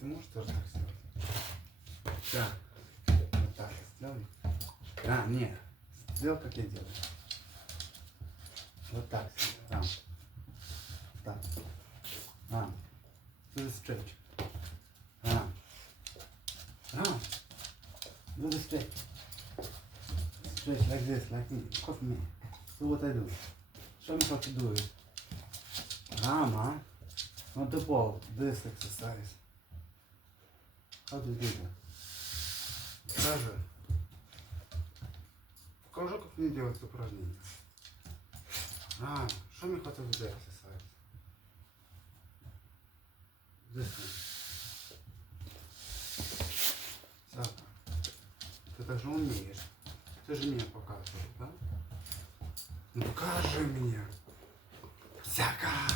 ты можешь тоже так сделать? Да. Вот так сделай. А, нет. Сделай, как я делаю. Вот так. Рам. Так. Рам. Do the stretch. Run. Run. Do the stretch. Stretch like this, like me. Copy me. Do what I do. Show me how to do it. Rama. Not the ball. This exercise. How do you do that? Покажи. Покажи, как мне делать упражнение. Show me how to do the exercise. This one. Сака, ты даже умеешь. Ты же мне показывал, да? Ну покажи мне. Сяка.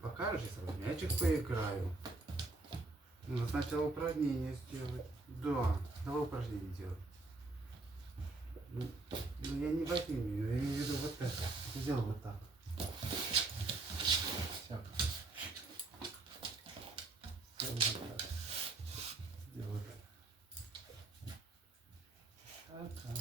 Покажи, сразу мячик поиграю. Надо сначала упражнение сделать. Да, давай упражнение делать. Ну я не возьму, я имею в виду вот это. Сделай вот так. Сяка. Сделай вот так. Сделай вот так. Так.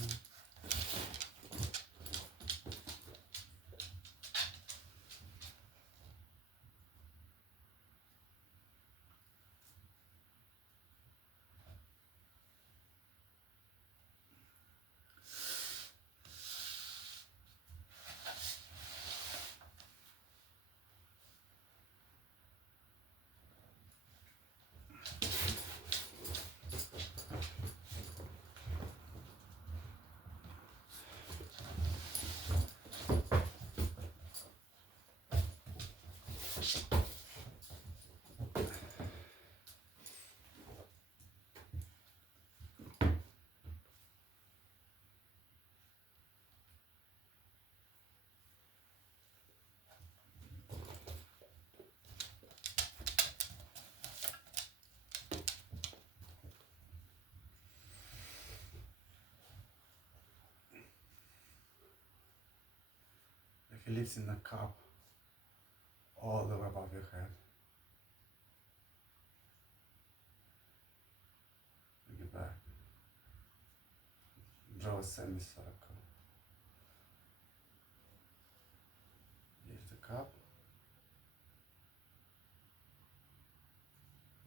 He lives in a cup all the way above your head. Bring it back. Draw a semicircle. Lift the cup.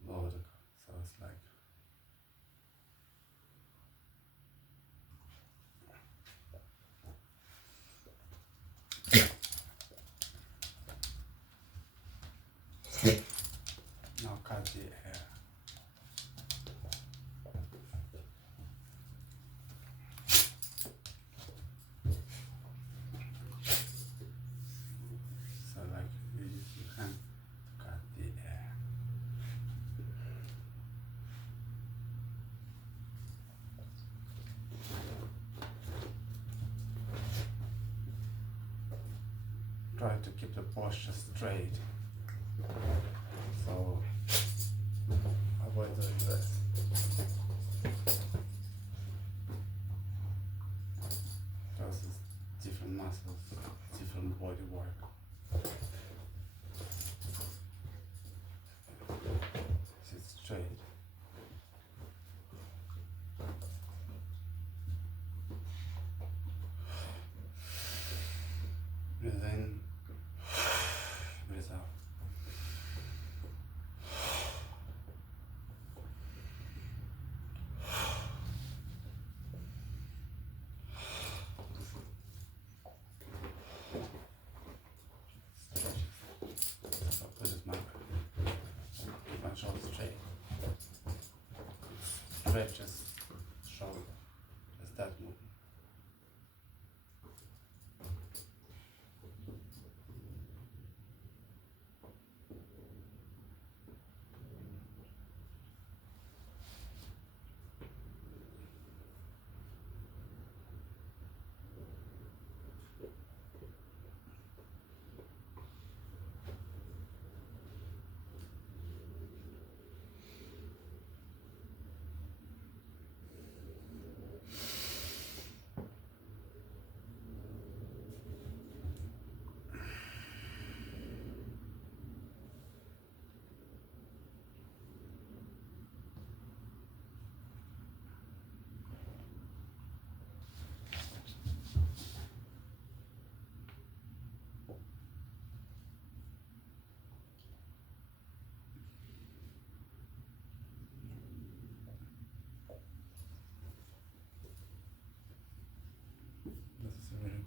Lower the cup. So it's like now cut the air. So like you use your hand to cut the air. Try to keep the posture straight. So avoid doing this. Because it's different muscles, different body work. Sit straight. Breathe in, breathe out. So put it back. Keep my shoulders straight. Stretches shoulder. Just that movement.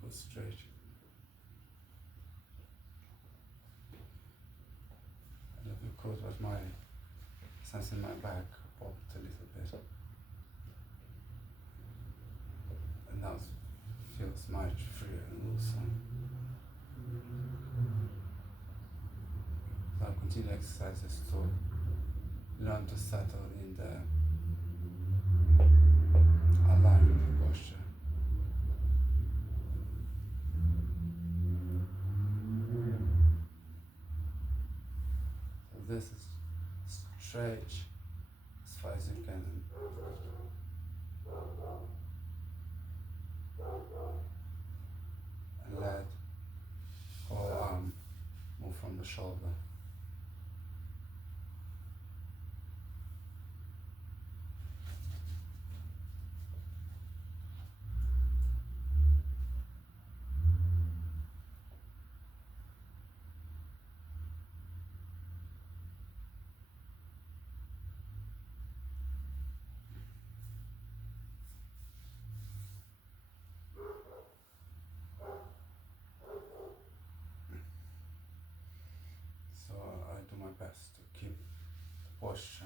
put straight. And because of my sense in my back popped a little bit. And now it feels much freer and looser. So I'll continue exercises to learn to settle in the aligned posture. So this is stretch as far as you can. And let whole arm move from the shoulder. So I do my best to keep the posture.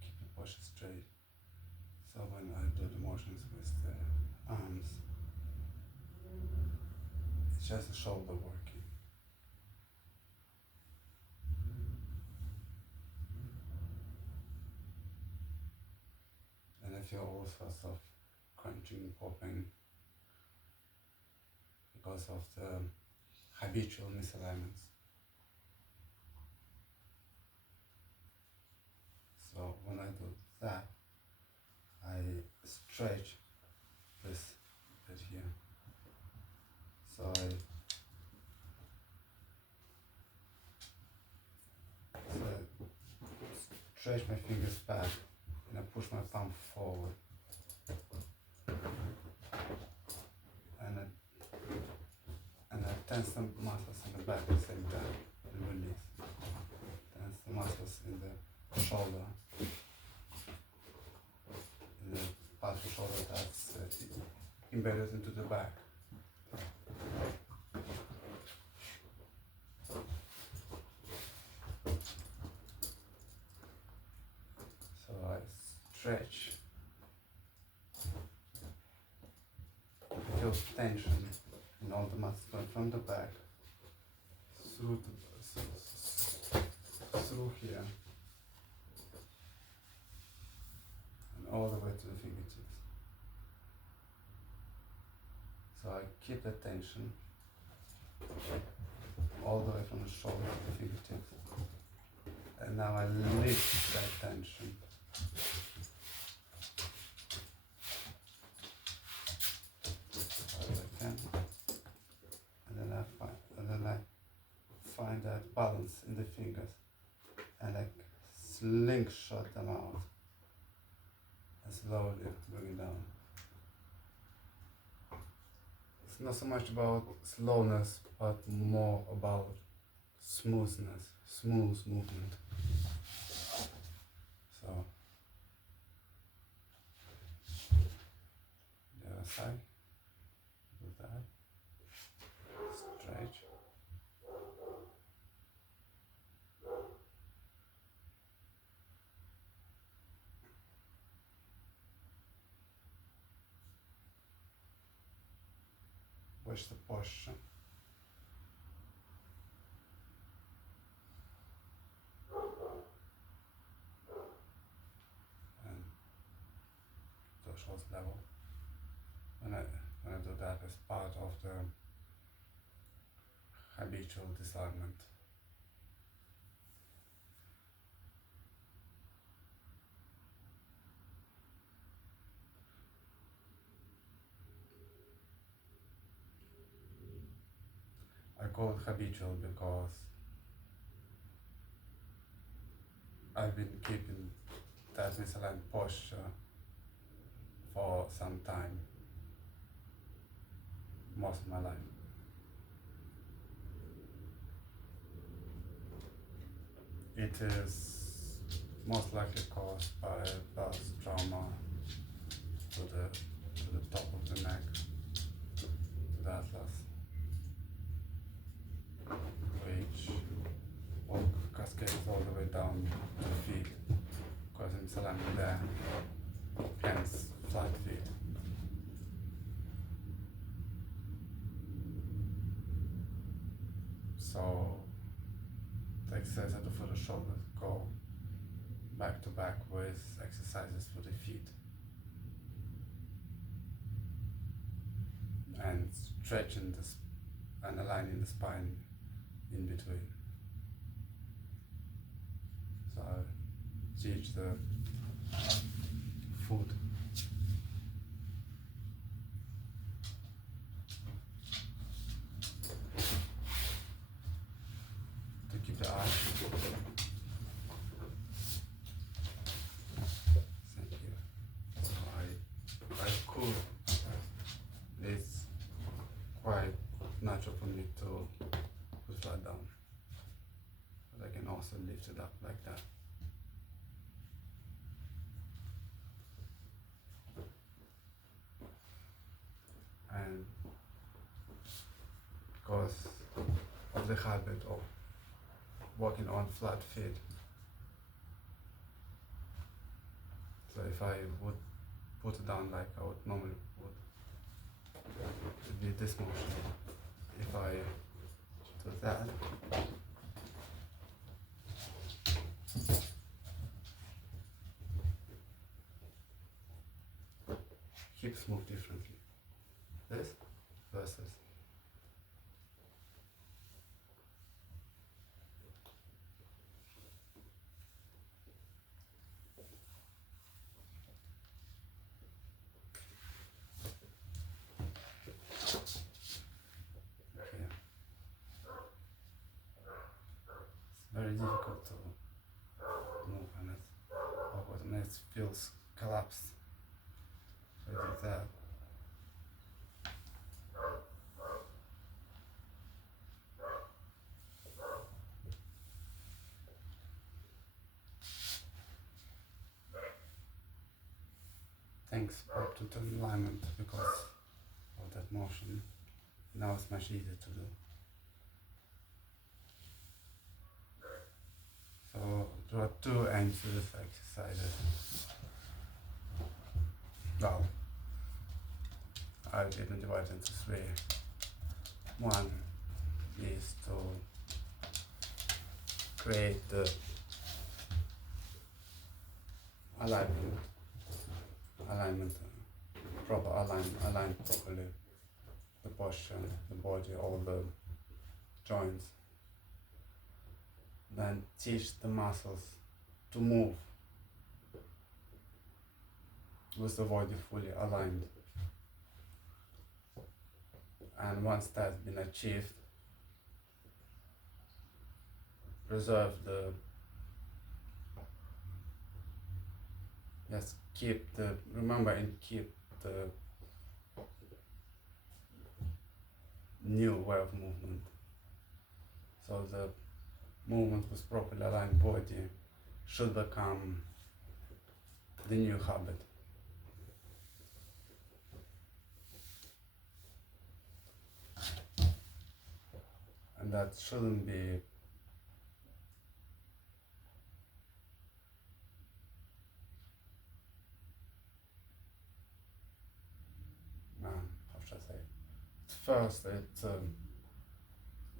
Keep the posture straight. So when I do the motions with the arms, it's just the shoulder working. And I feel all sorts of crunching, popping because of the habitual misalignments. So when I do that, I stretch this bit here. So I stretch my fingers back and I push my palm forward. And I tense the muscles in the back at the same time and release. Tense the muscles in the shoulder, in the part of the shoulder that's embedded into the back. So I stretch, feel tension in all the muscles going from the back through here and all the way to the fingertips. So I keep the tension all the way from the shoulder to the fingertips, and now I lift that tension. As I can, and then I find that balance in the fingers, and I slingshot them out and slowly bring it down. It's not so much about slowness, but more about smoothness, smooth movement. So, the other side, do that, stretch. Watch the posture. And threshold level. When I do that as part of the habitual disalignment. I call it habitual because I've been keeping that misaligned posture for some time, most of my life. it is most likely caused by burst trauma to the top of the neck, to the atlas, which all cascades all the way down to the feet, causing misalignment there, hence flat feet. So the exercises for the shoulders go back to back with exercises for the feet and stretching and aligning the spine in between. So teach the foot to keep the eye. Thank you. So I could. It's quite natural for me to put flat down, but I can also lift it up like that. And because of the habit of walking on flat feet, so if I would put it down like I would normally would, it'd be this motion. If I do that, hips move differently. This versus here. It's very difficult to move and it's awkward and it feels collapsed. So I do that. Thanks back to the alignment because of that motion. Now it's much easier to do. So there are two ends to this exercises. Well, I didn't divide into three. One is to create the alignment, proper align properly the posture, the body, all the joints. Then teach the muscles to move with the body fully aligned. And once that's been achieved, preserve the, just remember and keep the new way of movement. So the movement with properly aligned body should become the new habit. And that shouldn't be how should I say? At first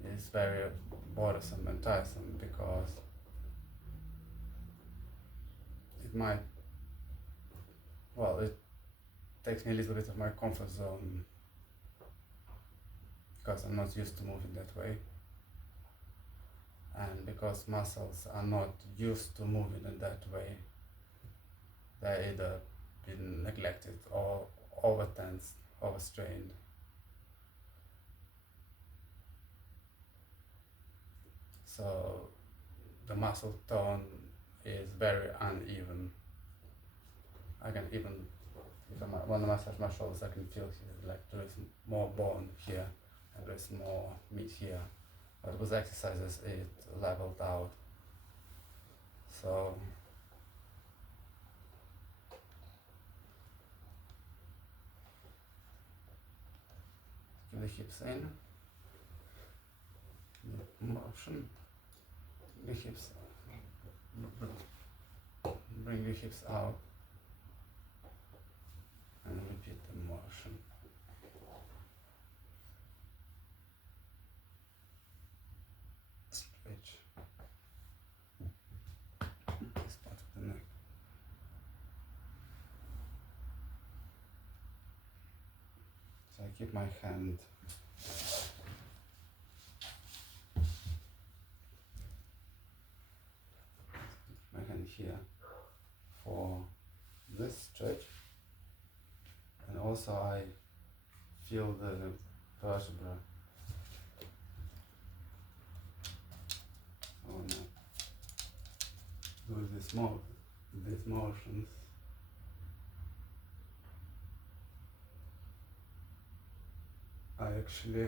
it's very bothersome and tiresome because it takes me a little bit of my comfort zone because I'm not used to moving that way, and because muscles are not used to moving in that way, they're either been neglected or overtensed, overstrained. So the muscle tone is very uneven. I can even, when I massage my shoulders, I can feel here, like there is more bone here and there is more meat here. But with exercises, it leveled out. So keep the hips in, motion, the hips, bring the hips out, and repeat the motion. Stretch this part of the neck. So I keep my hand here for this stretch, and also I feel the vertebra. So when I do these motions, I actually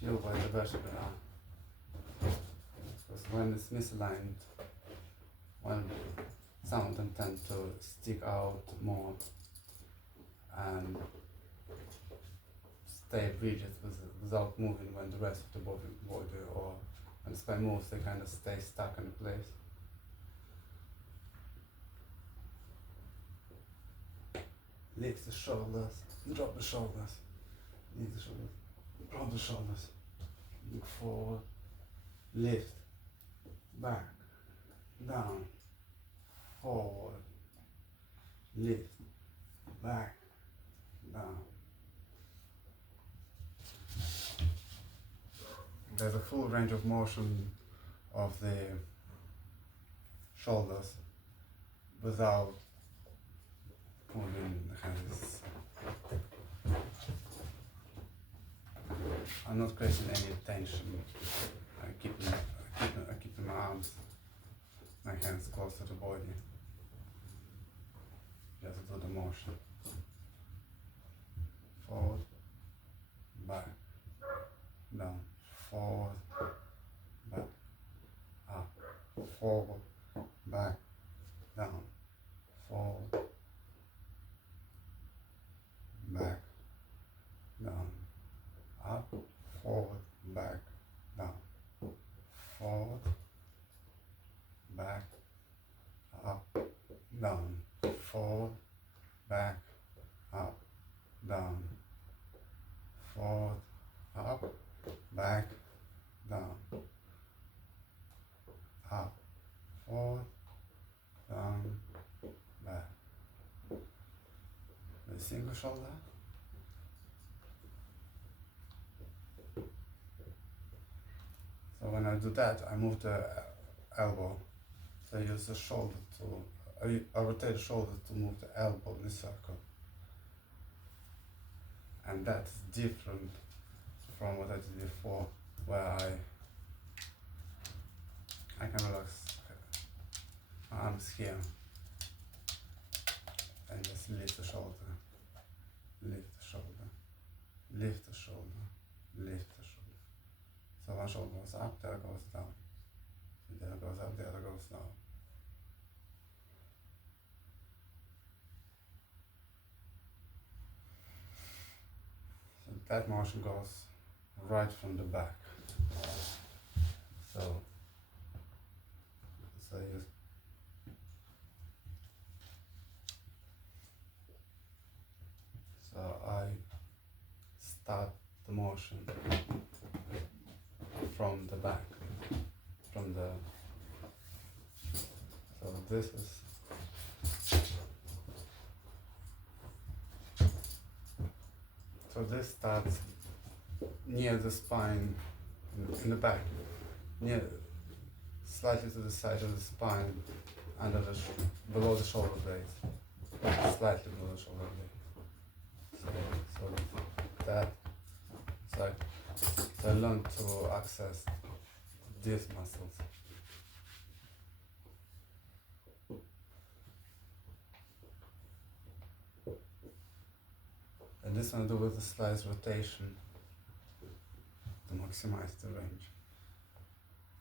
feel where the vertebrae are. Because when it's misaligned, some of them tend to stick out more and stay rigid without moving, when the rest of the body or when the spine moves, they kind of stay stuck in place. Lift the shoulders, drop the shoulders, lift the shoulders, drop the shoulders, look forward, lift, back, down, forward, lift, back, down. There's a full range of motion of the shoulders without moving the hands. I'm not creating any tension. I keep my arms, my hands close to the body. Just do the motion. Forward, back, down, forward, back, up, forward, back, down, forward, back, down, up, forward, back, down, forward, back, up, down, forward, back, up, down, forward, up, back, down, up, forward, down, back. With a single shoulder. So when I do that, I move the elbow. So I use the shoulder I rotate the shoulder to move the elbow in a circle. And that's different from what I did before, where I can relax my arms here and just lift the shoulder, lift the shoulder, lift the shoulder, lift the shoulder. So one shoulder goes up, the other goes down. The other goes up, the other goes down. So that motion goes right from the back. So I start the motion from the back, so this is, so this starts near the spine, in the back, slightly to the side of the spine, below the shoulder blades, slightly below the shoulder blade. So I learned to access these muscles. And this one I do with a slight rotation to maximize the range.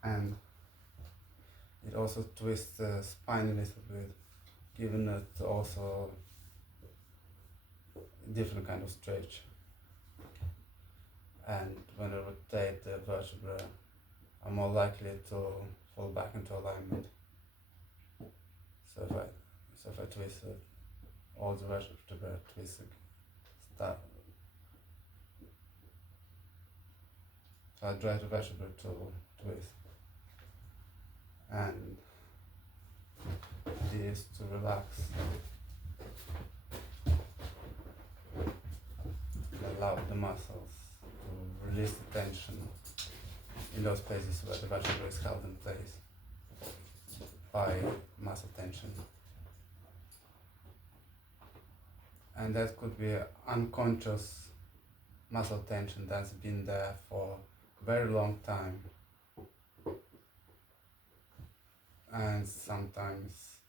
And It also twists the spine a little bit, giving it also a different kind of stretch. And when I rotate the vertebrae, I'm more likely to fall back into alignment. So if I twist it, all the vertebrae twist start. So I drive the vertebrae to twist, and this to relax and allow the muscles to release the tension in those places where the vertebra is held in place by muscle tension. And that could be unconscious muscle tension that's been there for a very long time. And sometimes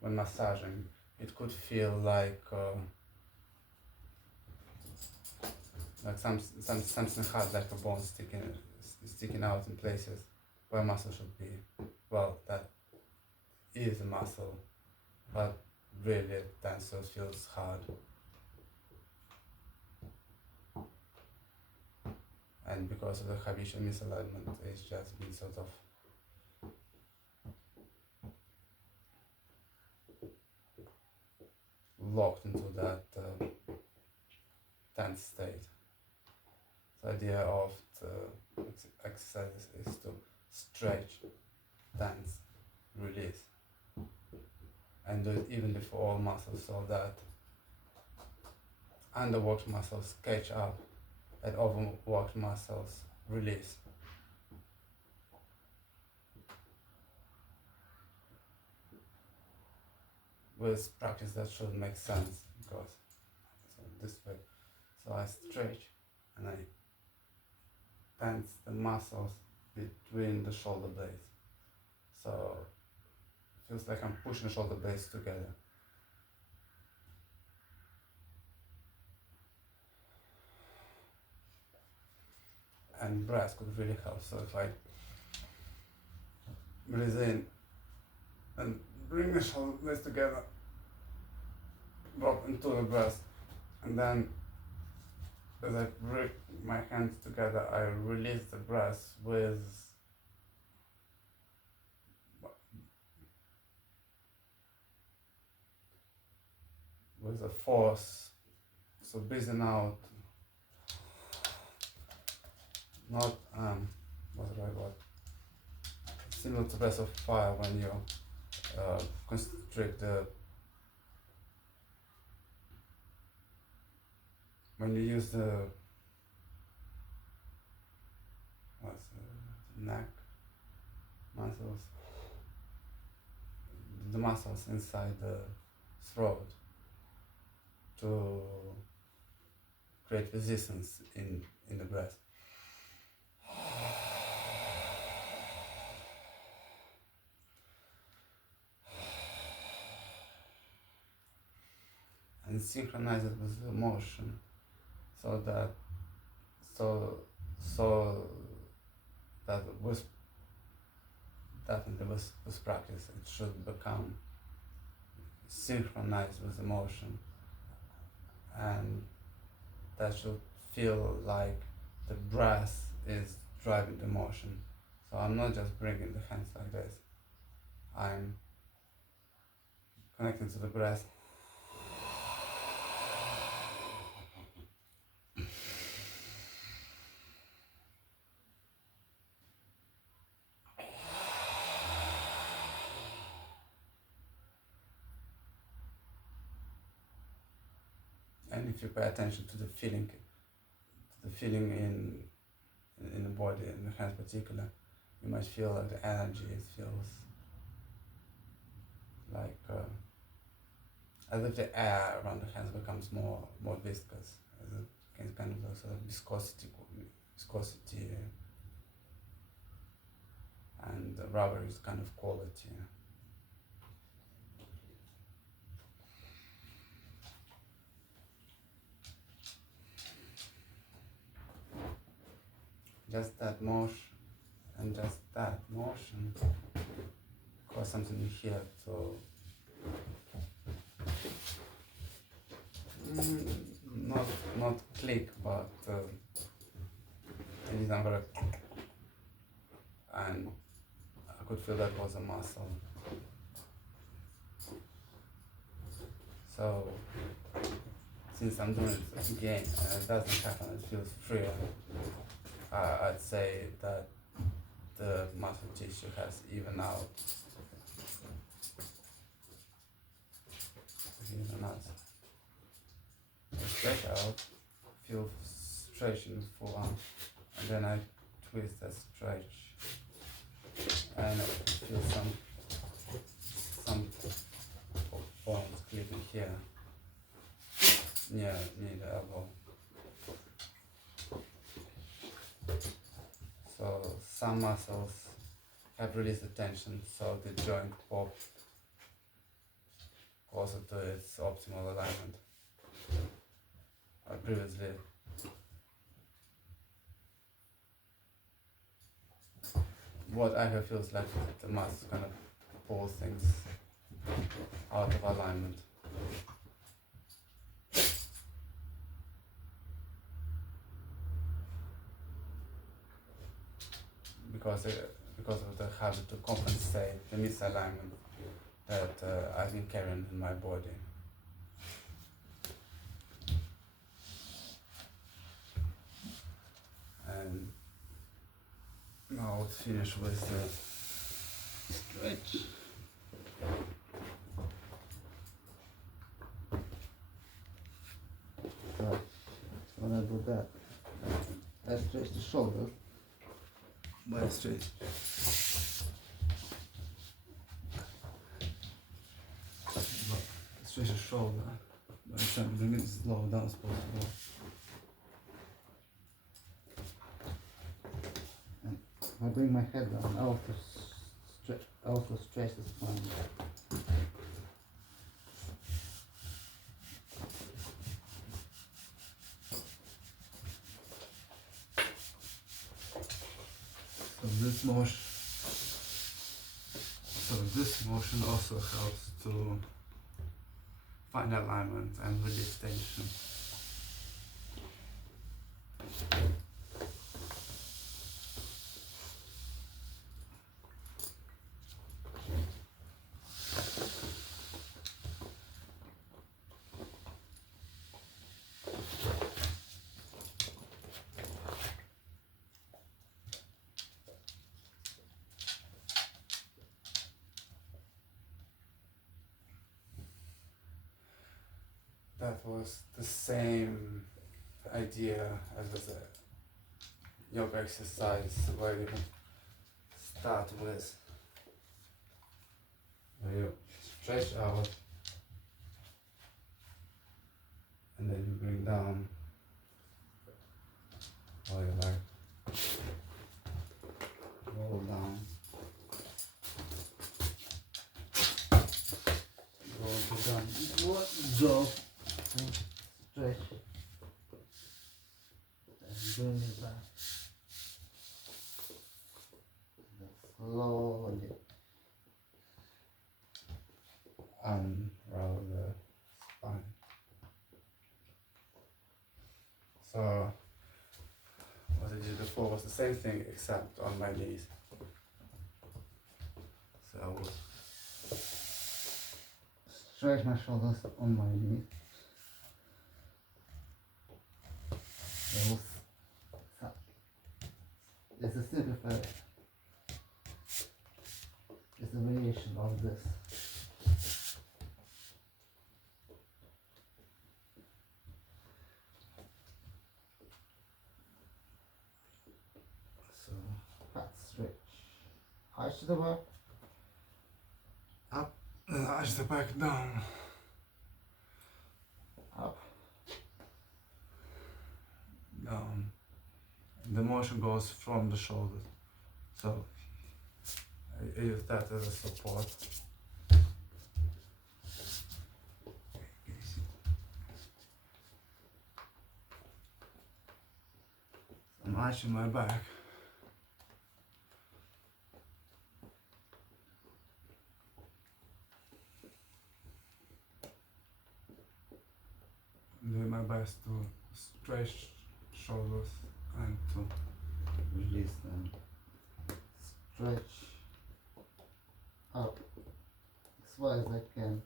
when massaging, it could feel like something hard, like a bone sticking out in places where muscle should be. Well, that is a muscle, but really it tensor feels hard. And because of the habitual misalignment, it's just been sort of locked into that tense state. The idea of the exercise is to stretch, tense, release, and do it evenly for all muscles so that underworked muscles catch up and overworked muscles release. With practice that should make sense, because so this way, so I stretch and I tense the muscles between the shoulder blades, so it feels like I'm pushing the shoulder blades together. And breath could really help. So if I breathe in and bring the shoulder blades together, drop into the breath, and then as I bring my hands together, I release the breath with a force. So breathing out, not what's the right word? Similar to breath of fire when you constrict when you use the neck muscles, the muscles inside the throat, to create resistance in the breath. And synchronize it with the motion, so that with definitely with practice it should become synchronized with the motion, and that should feel like the breath is driving the motion. So I'm not just bringing the hands like this, I'm connecting to the breath. And if you pay attention to the feeling in the body, in the hands particular, you might feel like the energy feels like as if the air around the hands becomes more viscous, as a kind of sort of viscosity, and the rubber is kind of quality. Just that motion, and just that motion for something here to not click, but it isn't very, and I could feel that was a muscle. So since I'm doing it again and it doesn't happen, it feels freer. I'd say that the muscle tissue has evened out. I stretch out, feel stretching full on, and then I twist and stretch, and I feel some bones clipping here near the elbow. So some muscles have released the tension, so the joint popped closer to its optimal alignment. Previously, what I have feels like the muscle kind of pulls things out of alignment. Because of the habit to compensate the misalignment that I've been carrying in my body. And now I'll finish with the stretch. So when I do that, I stretch the shoulders. By stretch. Stretch the shoulder. I'm trying to bring it as low down as possible. And if I bring my head down, I also stretch the spine. So this motion also helps to find alignment and release tension. That was the same idea as a yoga exercise where you start with, where you stretch out and then you bring down, or you like roll down, roll down, drop. Stretch and bring it back. Slowly unroll the spine. So what I did before was the same thing except on my knees. So I would stretch my shoulders on my knees. It's a simplified, it's a variation of this. So, fat stretch. Arch the back. Up. Arch the back down. Up. Down. The motion goes from the shoulders, so I use that as a support. I'm arching my back. breast to stretch shoulders and to release them. Stretch up as far as I can.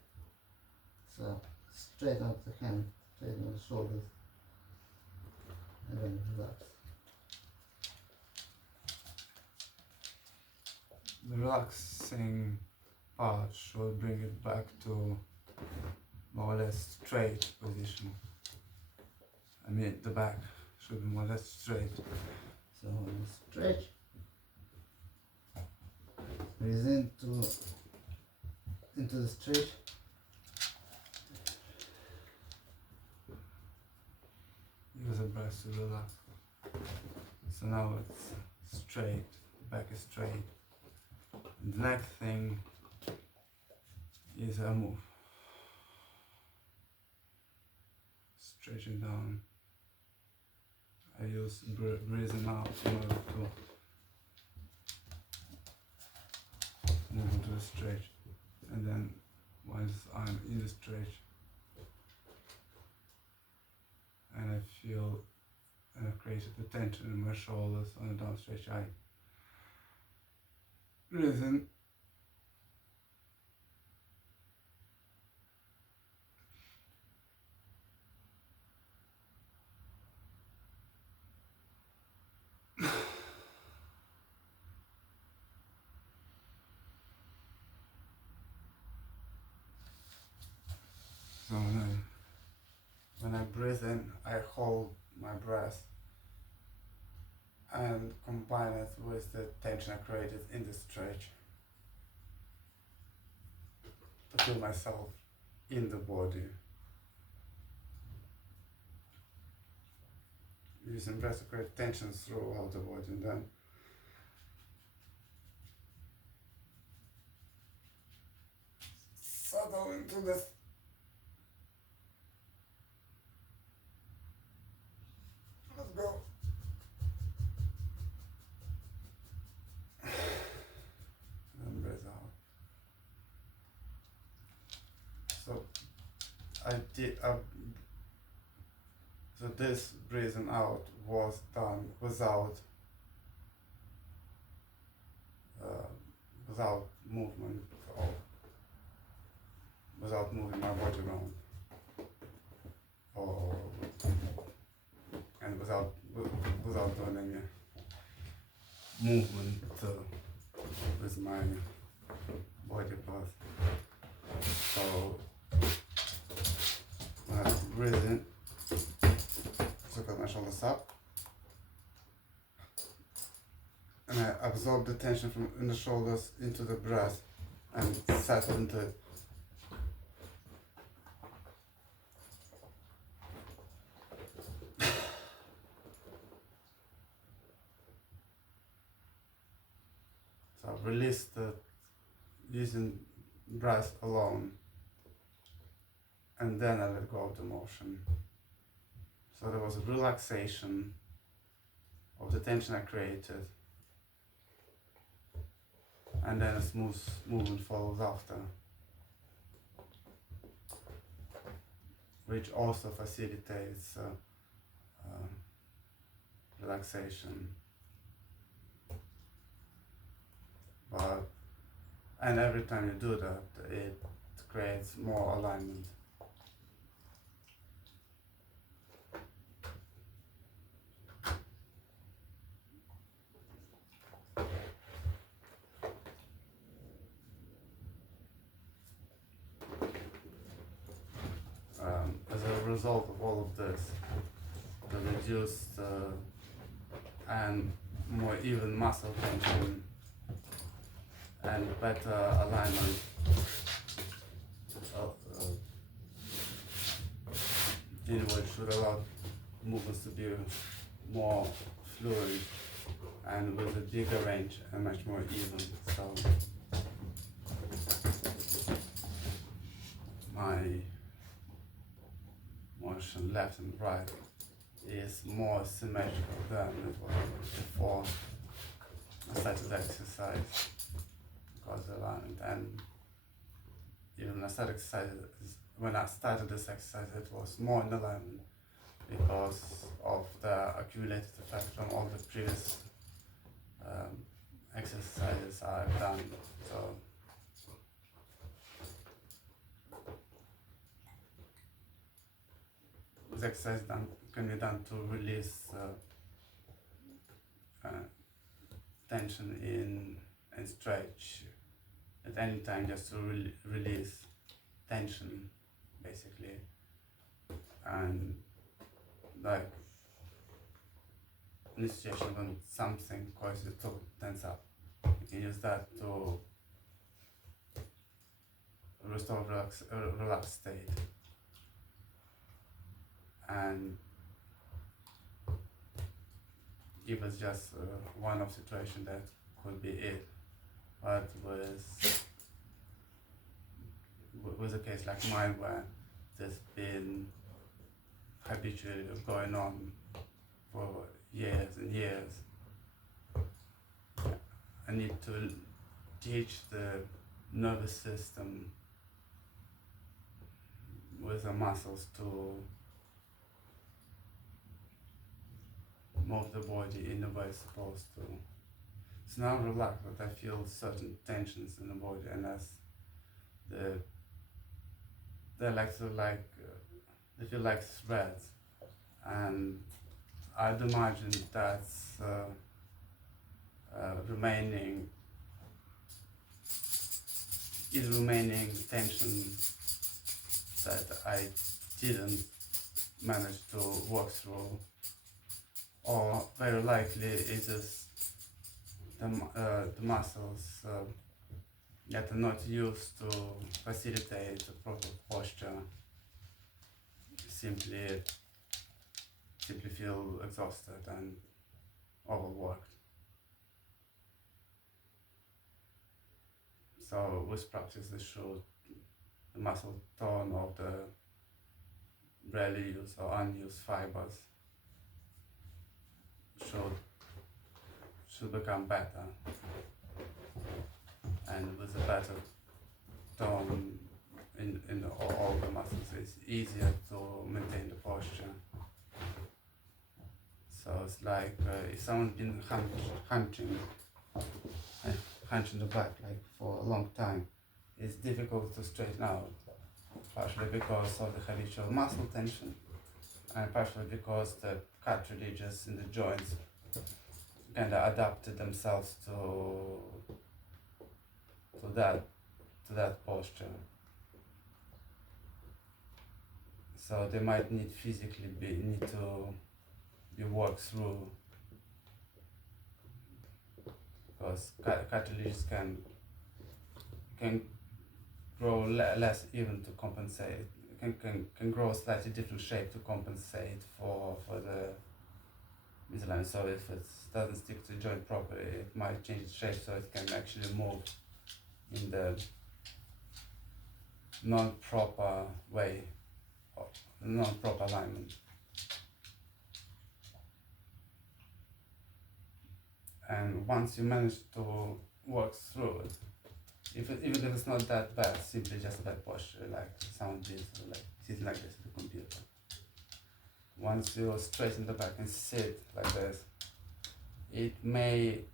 So straighten up the hand, straighten the shoulders, and then relax. The relaxing part should bring it back to more or less straight position. I mean, the back should be more or less straight. So stretch. Breathe into the stretch. Use the breath to relax. So now it's straight, the back is straight. And the next thing is a move. Stretching down. I use breathing out in order to move into the stretch. And then once I'm in the stretch and I feel and I've created the tension in my shoulders on the down stretch, I breathe in. So when I breathe in, I hold my breath and combine it with the tension I created in the stretch to feel myself in the body. Using breath to create tension throughout the body, and then settle into this. Let's go. And breathe out. So I did. So this breathing out was done without movement or without moving my body around, or and without doing any movement with my body parts. So when I breathe in, circle my shoulders up, and I absorb the tension from in the shoulders into the breath and settle into it. So I release using breath alone, and then I let go of the motion. So there was a relaxation of the tension I created, and then a smooth movement follows after, which also facilitates relaxation. And every time you do that, it creates more alignment. As a result of all of this, the reduced and more even muscle tension and better alignment in which should allow movements to be more fluid and with a bigger range and much more even. So my motion left and right is more symmetrical than it was before I started the exercise, because the alignment, and even when I started this exercise, it was more in alignment because of the accumulated effect from all the previous exercises I've done. So this exercise can be done to release tension and stretch at any time, just to release tension basically. And like in a situation when something causes you to tense up, you can use that to restore a relaxed state. And it was just one of situation that could be it, but with a case like mine where there's been habitually going on for years and years, I need to teach the nervous system with the muscles to move the body in the way it's supposed to. So now I'm relaxed, but I feel certain tensions in the body, and that's they feel like threads, and I'd imagine that's remaining tension that I didn't manage to work through, or very likely it is the muscles that are not used to facilitate the proper posture simply feel exhausted and overworked. So with practice, the muscle tone of the rarely used or unused fibers should become better, and with a better tone in all the muscles, it's easier to maintain the posture. So it's like if someone's been hunching the back like for a long time, it's difficult to straighten out, partially because of the habitual muscle tension, and partially because the cartilages in the joints kind of adapted themselves to that posture. So they might need to be worked through, because cartilages can grow less even to compensate. Can grow a slightly different shape to compensate for the misalignment. So if it doesn't stick to the joint properly, it might change its shape so it can actually move in the non-proper way, or non-proper alignment. And once you manage to work through it, even if it's not that bad, simply just a bad posture, like someone did, like sitting like this at the computer. Once you straighten the back and sit like this, you may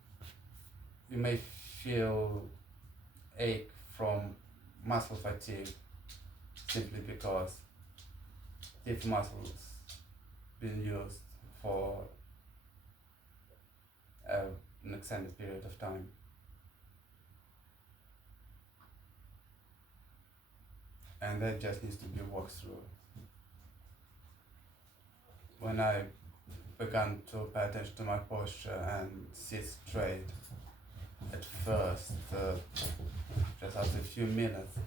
feel ache from muscle fatigue, simply because stiff muscles been used for an extended period of time. And that just needs to be worked through. When I began to pay attention to my posture and sit straight, at first, just after a few minutes,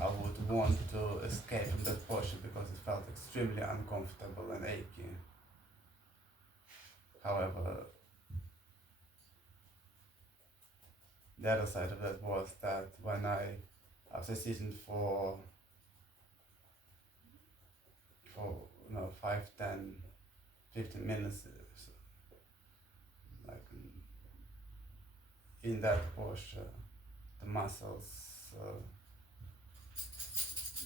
I would want to escape from that posture because it felt extremely uncomfortable and achy. However, the other side of that was that when after sitting for 5, 10, 15 minutes, like in that posture, the muscles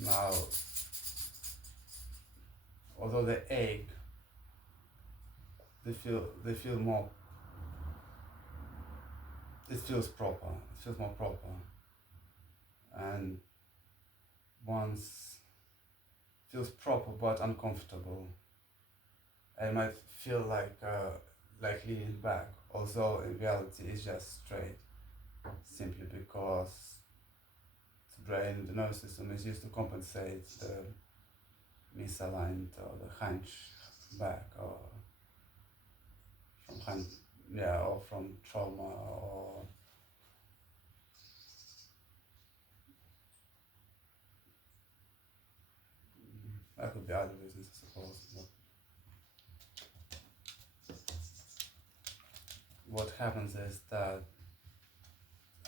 now, although they ache, they feel more. It feels proper. It feels more proper, and once feels proper but uncomfortable. I might feel like leaning back, although in reality it's just straight, simply because the brain, the nervous system is used to compensate the misaligned or the hunchback or from or from trauma or that could be other reasons, I suppose. But what happens is that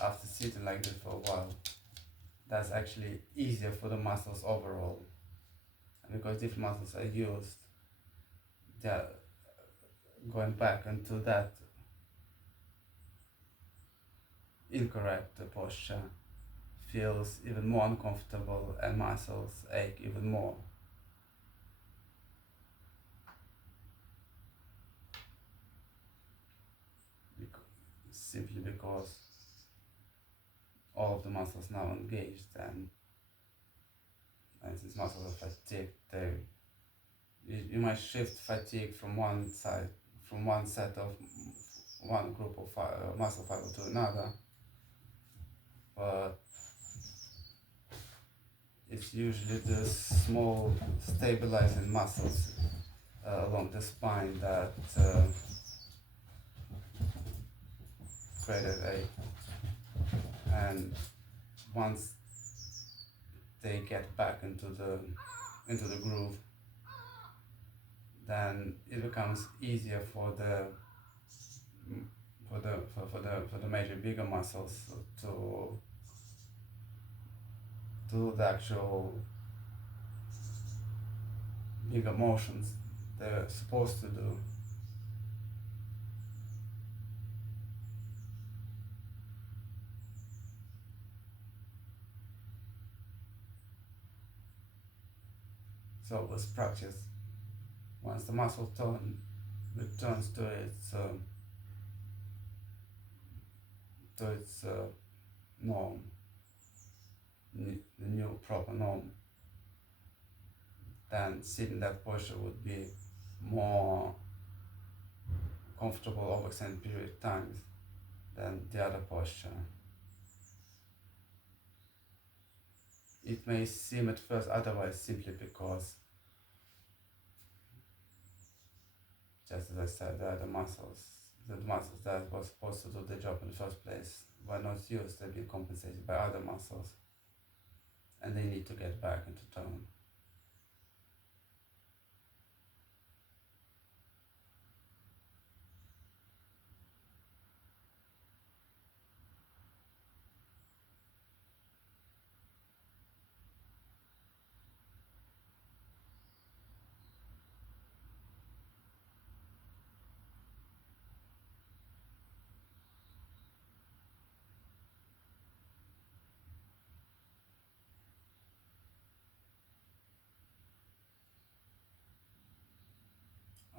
after sitting like this for a while, that's actually easier for the muscles overall. And because different muscles are used, they're going back into that incorrect posture feels even more uncomfortable and muscles ache even more. Simply because all of the muscles now engaged, and since muscles are fatigued, you might shift fatigue from one side, from one set of one group of muscle fiber to another, but it's usually the small stabilizing muscles along the spine that created and once they get back into the groove, then it becomes easier for the major bigger muscles to do the actual bigger motions they're supposed to do. So with practice, once the muscle tone returns to its norm, the new proper norm, then sitting that posture would be more comfortable over extended period of times than the other posture. It may seem at first otherwise simply because, just as I said, the muscles that were supposed to do the job in the first place were not used, they've been compensated by other muscles, and they need to get back into tone.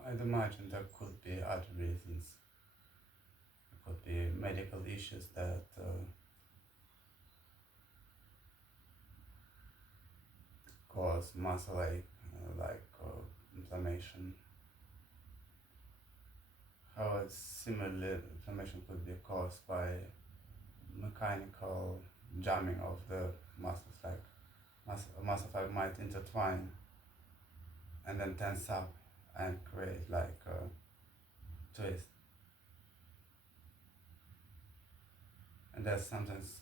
I'd imagine there could be other reasons. There could be medical issues that cause muscle ache, inflammation. How similarly, inflammation could be caused by mechanical jamming of the muscles, like muscle fiber might intertwine and then tense up and create like a twist. And there's sometimes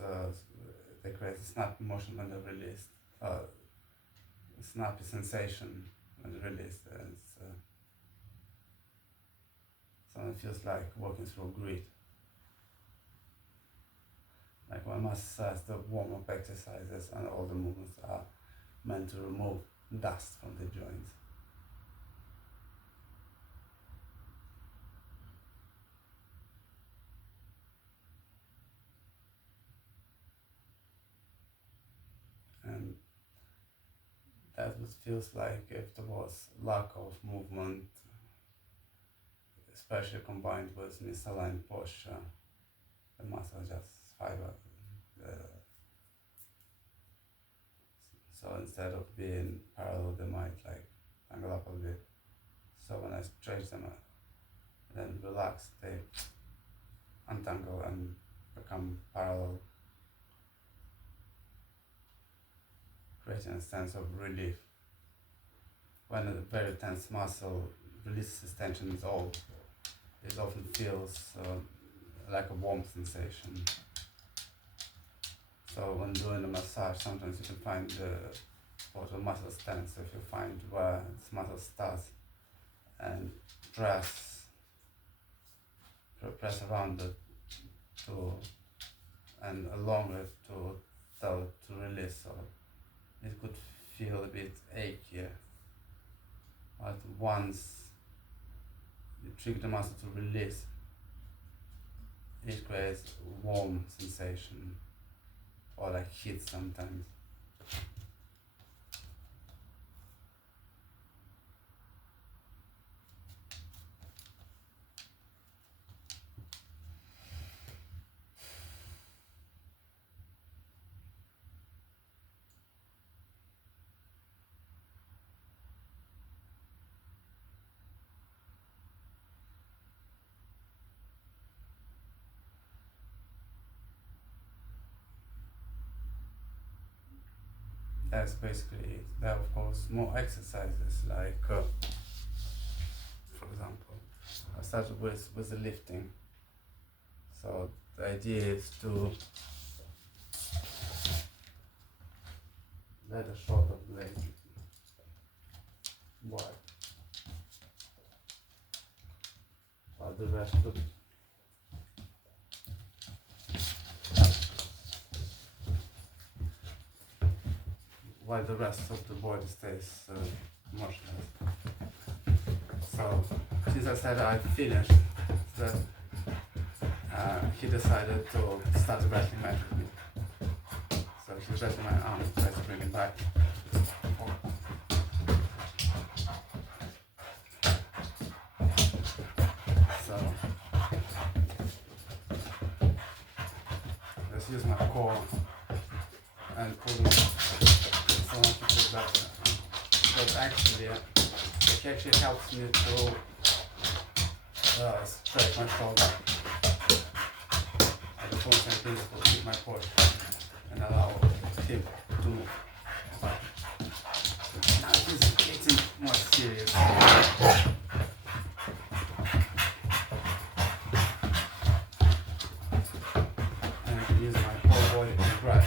they create a snappy motion when they're released, snappy sensation when they're released. Something feels like walking through grit. Like one must assess the warm-up exercises, and all the movements are meant to remove dust from the joints. And that's what feels like if there was lack of movement especially combined with misaligned posture, the muscle just fiber. So instead of being parallel, they might like angle up a bit. So when I stretch them and then relax, they untangle and become parallel, creating a sense of relief. When a very tense muscle releases tension, it often feels like a warm sensation. So when doing a massage, sometimes you can find what the muscle tense. So if you find where this muscle starts and press around it and along it to tell it to release, so it could feel a bit achy. But once you trigger the muscle to release, it creates a warm sensation, or like heat sometimes. That's basically it. There are of course more exercises, like for example, I started with the lifting. So the idea is to let the shoulder blade wide, while the rest of the body stays motionless. So since I said I finished, he decided to start the wrestling match with me. So he's wrestling my arm, tries to bring it back. So let's use my core and pull them. So I want to pull that. But actually, it actually helps me to stretch my shoulder. At the same principle, keep my posture and allow him to move. But now it's getting more serious. And I can use my whole body to grab.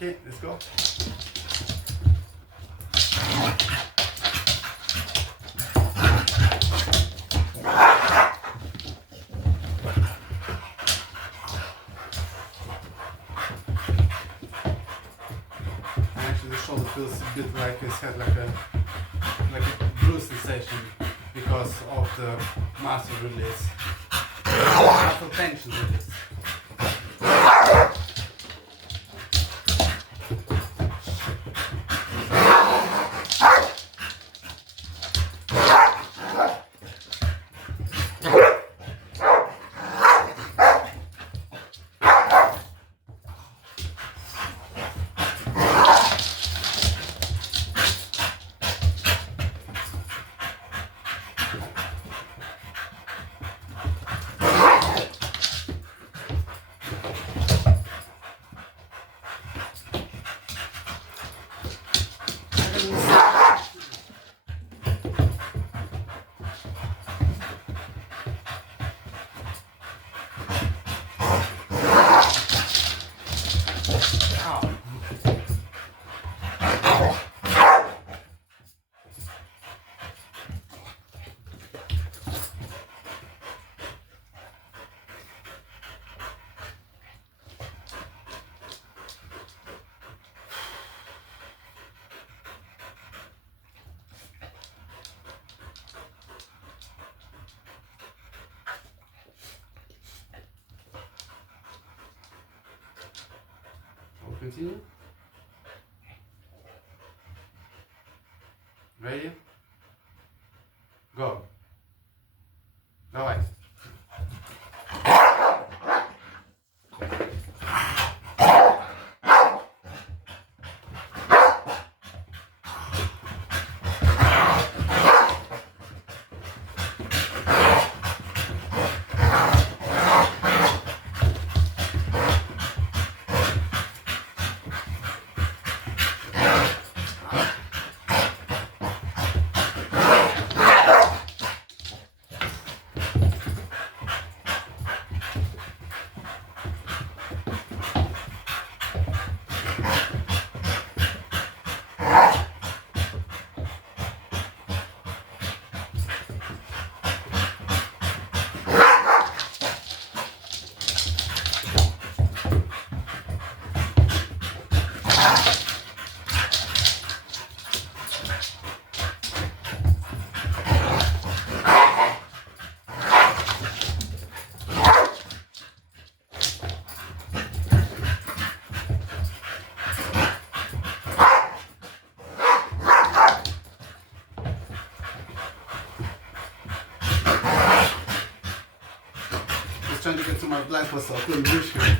Okay, let's go. Actually, the shoulder feels a bit like it's had like a bruise sensation because of the muscle release, muscle tension release. Continue. Ready? Go. Давай. Trying to get to my blind so I couldn't reach him.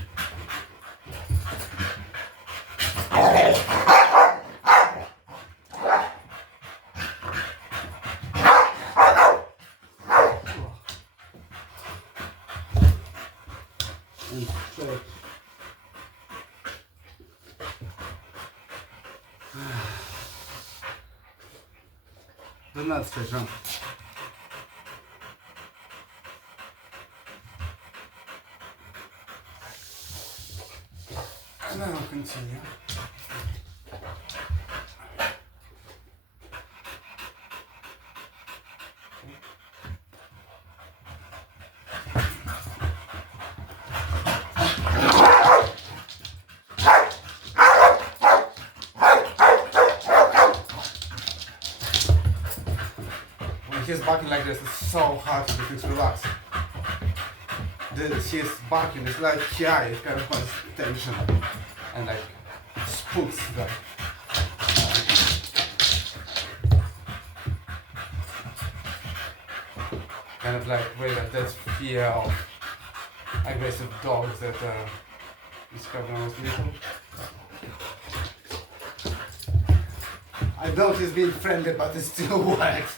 And stretch. Do not stretch, huh? And then I'll continue. When he's barking like this, it's so hard to get to relax. His barking is like, yeah, it kind of causes tension and like spooks them. Kind of like that fear of aggressive dogs that described when I was little. I know he's being friendly, but it still works.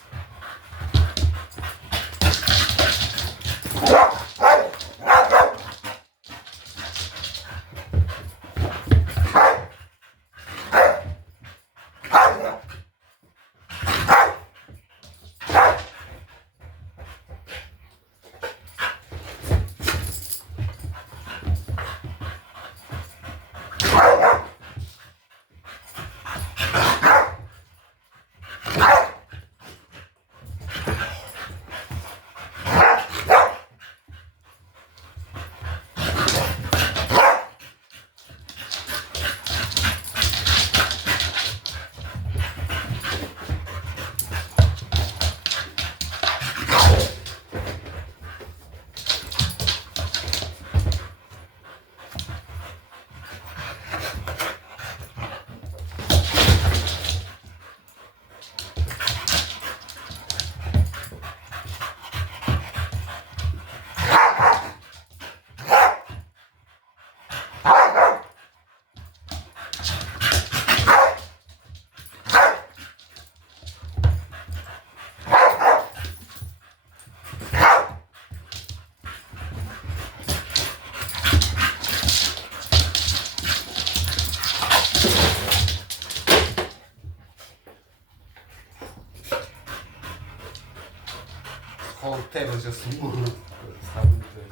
table is just small. Stop with this.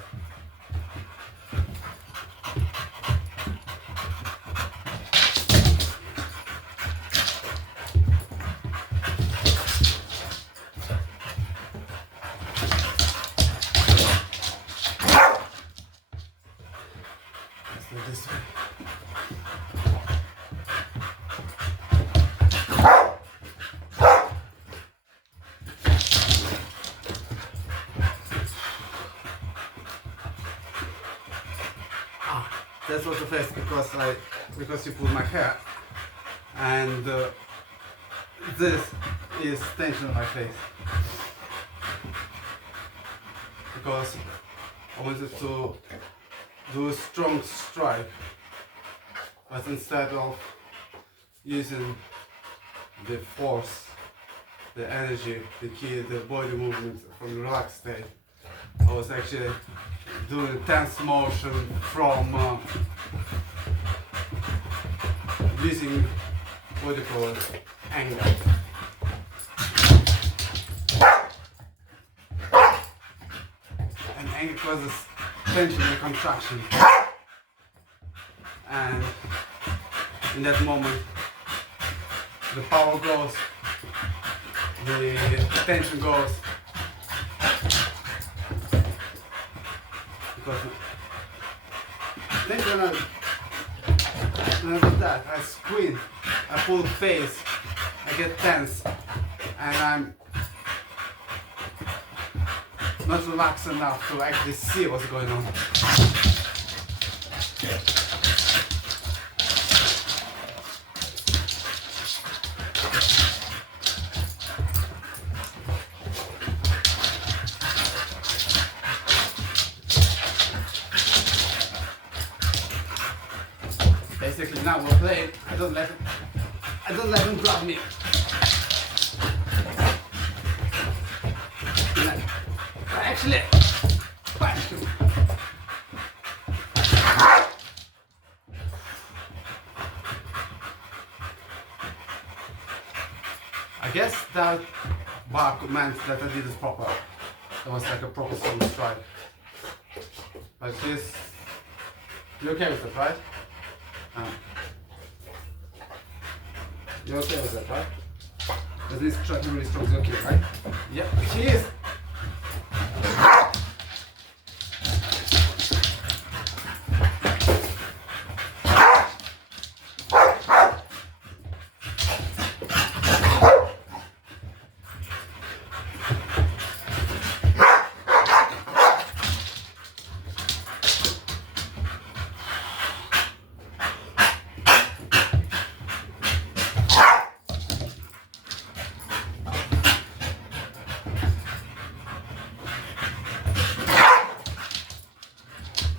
Let's do it this way. That was the face because you pulled my hair, and this is tension on my face because I wanted to do a strong strike, but instead of using the force, the energy, the body movement from the relaxed state, I was actually doing a tense motion from using what do you call it, anger. And anger causes tension and contraction. And in that moment, the power goes, the tension goes. Then when I do that, I squint, I pull the face, I get tense, and I'm not relaxed enough to actually see what's going on. Basically now we're playing, I don't let him grab me. Actually, punch him. I guess that bark meant that I did it proper. It was like a proper strong strike. But this, you're okay with it, right? You're okay with that, right? But this strike really strong, is okay, right? Yeah, she is.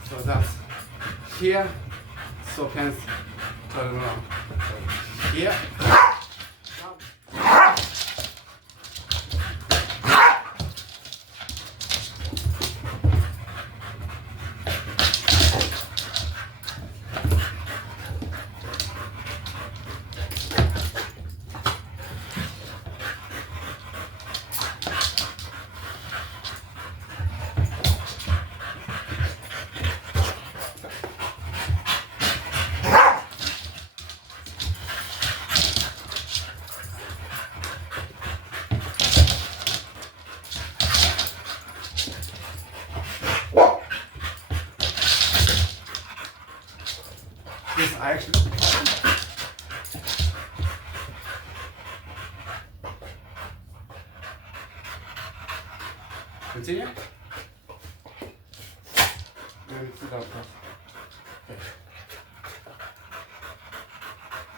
So that's here, so hands turn around. So here. This I actually continue. Maybe sit down first. Okay.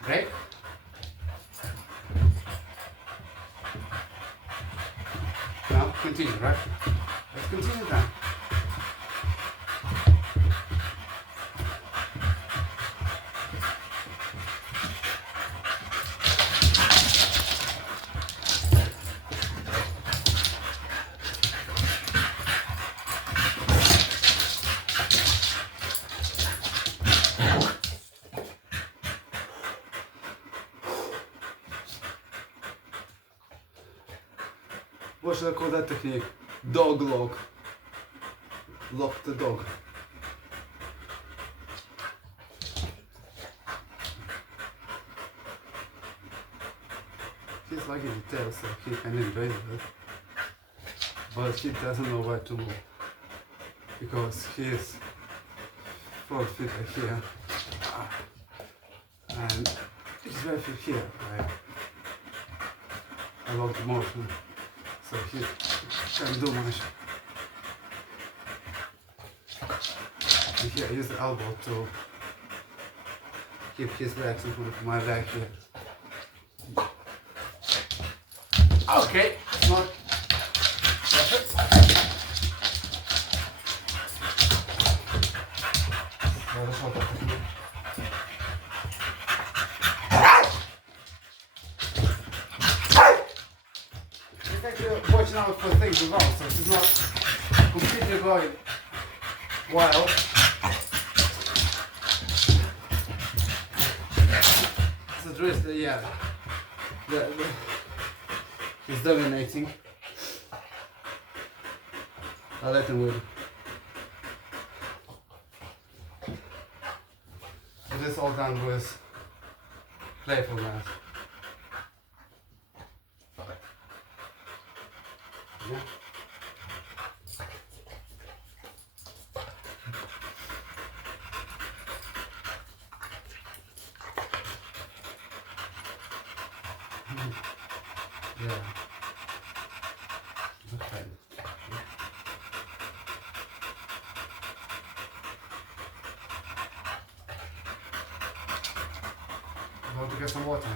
Break. Now continue, right? Let's continue then. What should I call that technique? Dog lock. Lock the dog. He's like in detail, so he can enjoy it. But he doesn't know where to move. Because his front feet are here. And his right foot here, like along the motion. So he can't do much. And here, use the elbow to keep his legs in front of my leg here. Okay, it's not perfect. He's actually watching out for things as well, so he's not completely going wild. So Drizzly, yeah, he's dominating. I let him win. This all done with playfulness. Yeah. Yeah. Okay. Go to get some water.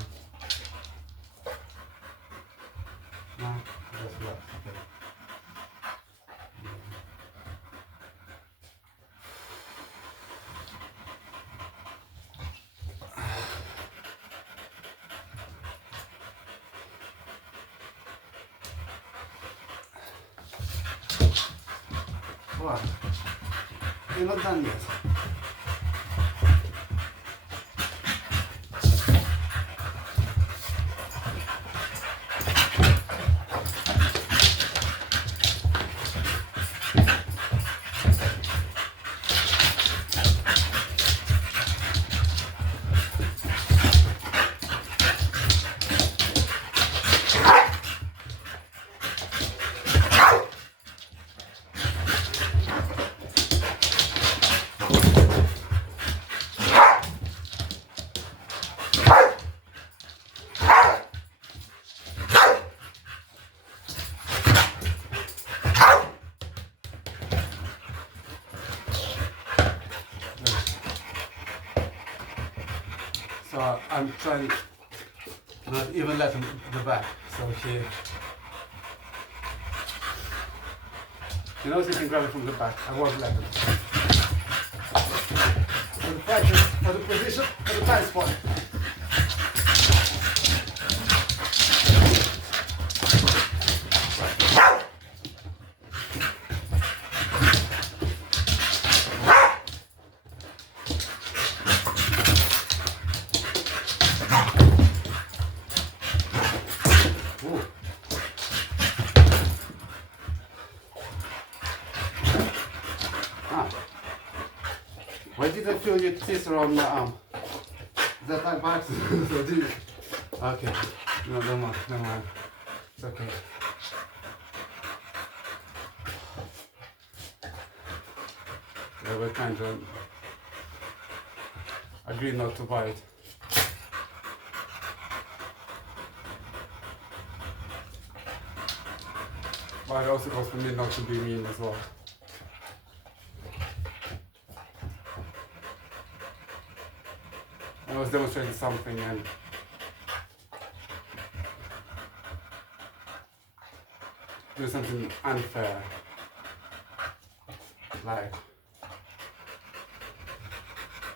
No, that's black. Okay. What? You're not done yet. So I'm trying to not even let him the back. So he knows he can grab it from the back. I won't let him. For the pressure, for the position, for the tight spot. Why did I feel your teeth around my arm? Is that like by accident? So did you? Okay. No, never mind. It's okay. Yeah, we kind of agreed not to bite. But it also goes for me not to be mean as well. I was demonstrating something and do something unfair, like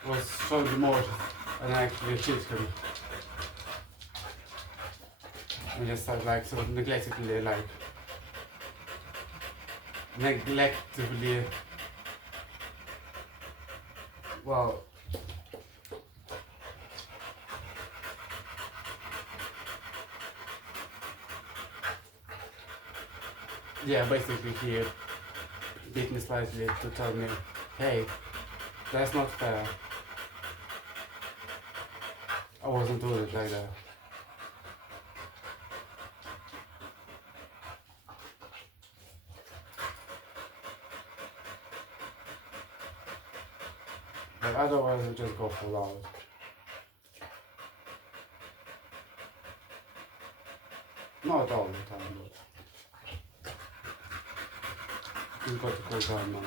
was showing emotion and I actually hit him and just like sort of neglectedly well, yeah, basically he beat me slightly to tell me, hey, that's not fair. I wasn't doing it like that. But otherwise I just go full out. Not all the time, but you've got to cool down now.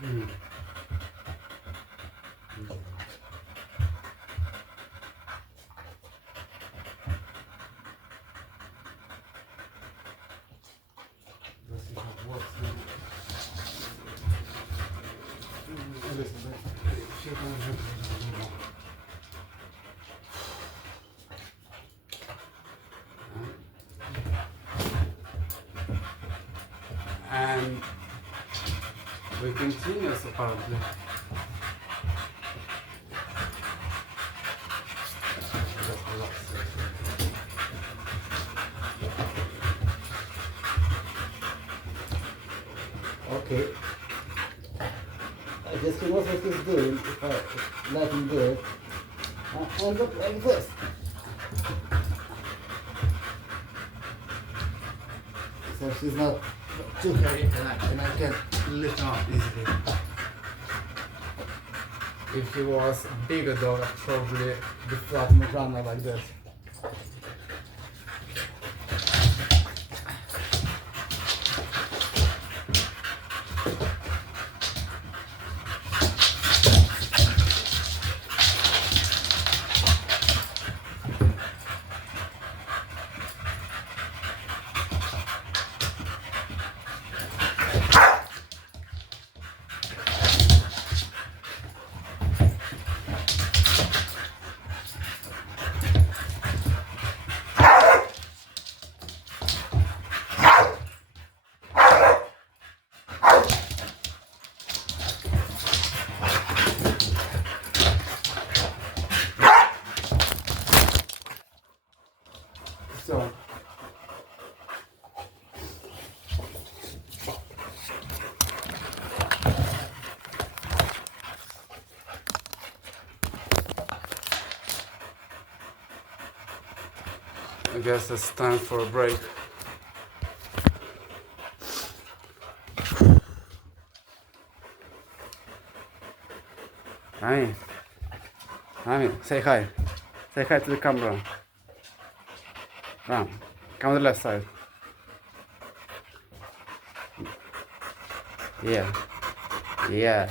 Mm. Let's see how it works now. A little bit. Shit, and we continue apparently. Just relax. Okay. I guess he knows what he's doing if I let him do it. And look like this. So she's not too heavy and I can lift her up easily. If he was bigger though, I'd probably be flat on the ground like this. So I guess it's time for a break. Rami, say hi. Say hi to the camera. Ram, come on the left side. Yeah. Yeah.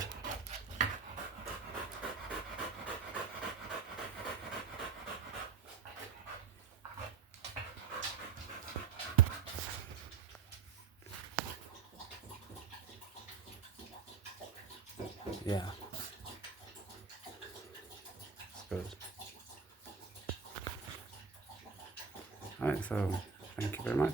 Yeah. Good. Alright, so thank you very much.